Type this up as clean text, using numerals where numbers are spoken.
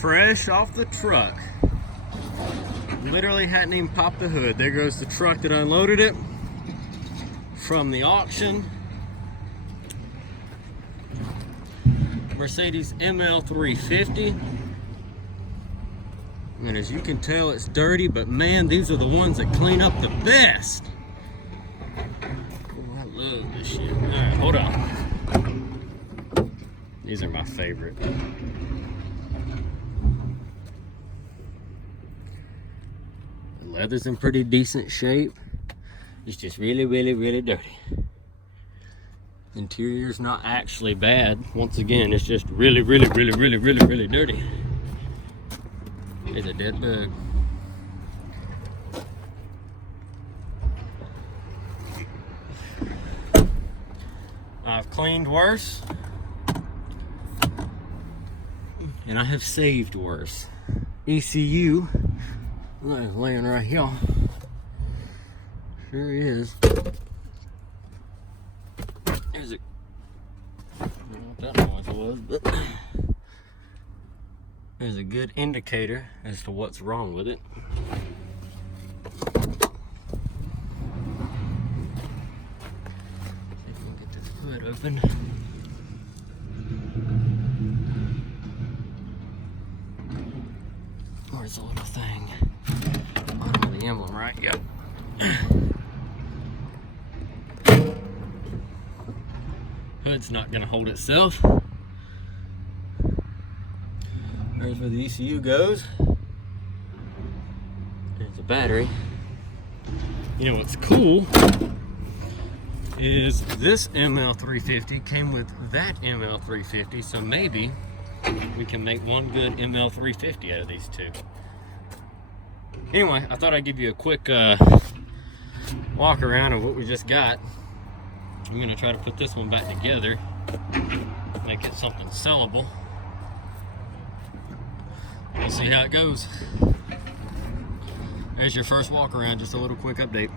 fresh off the truck. Literally hadn't even popped the hood. There goes the truck that unloaded it from the auction. Mercedes ML 350. And as you can tell, it's dirty, but man, these are the ones that clean up the best. Oh, I love this shit. All right, hold on. These are my favorite. The leather's in pretty decent shape. It's just really, really, really dirty. Interior's not actually bad. Once again, it's just really, really, really, really, really, really dirty. There's a dead bug. I've cleaned worse, and I have saved worse. ECU is laying right here. Sure is. There's a, I don't know what that noise was, but there's a good indicator as to what's wrong with it. See if we can get this hood open. Where's the little thing? Bottom of the emblem, right? Yep. Hood's not gonna hold itself. There's where the ECU goes. There's the battery. You know what's cool is this ML 350 came with that ML 350, so maybe we can make one good ML 350 out of these two. Anyway, I thought I'd give you a quick walk around of what we just got. I'm gonna try to put this one back together, make it something sellable. We'll see how it goes. There's your first walk around, just a little quick update.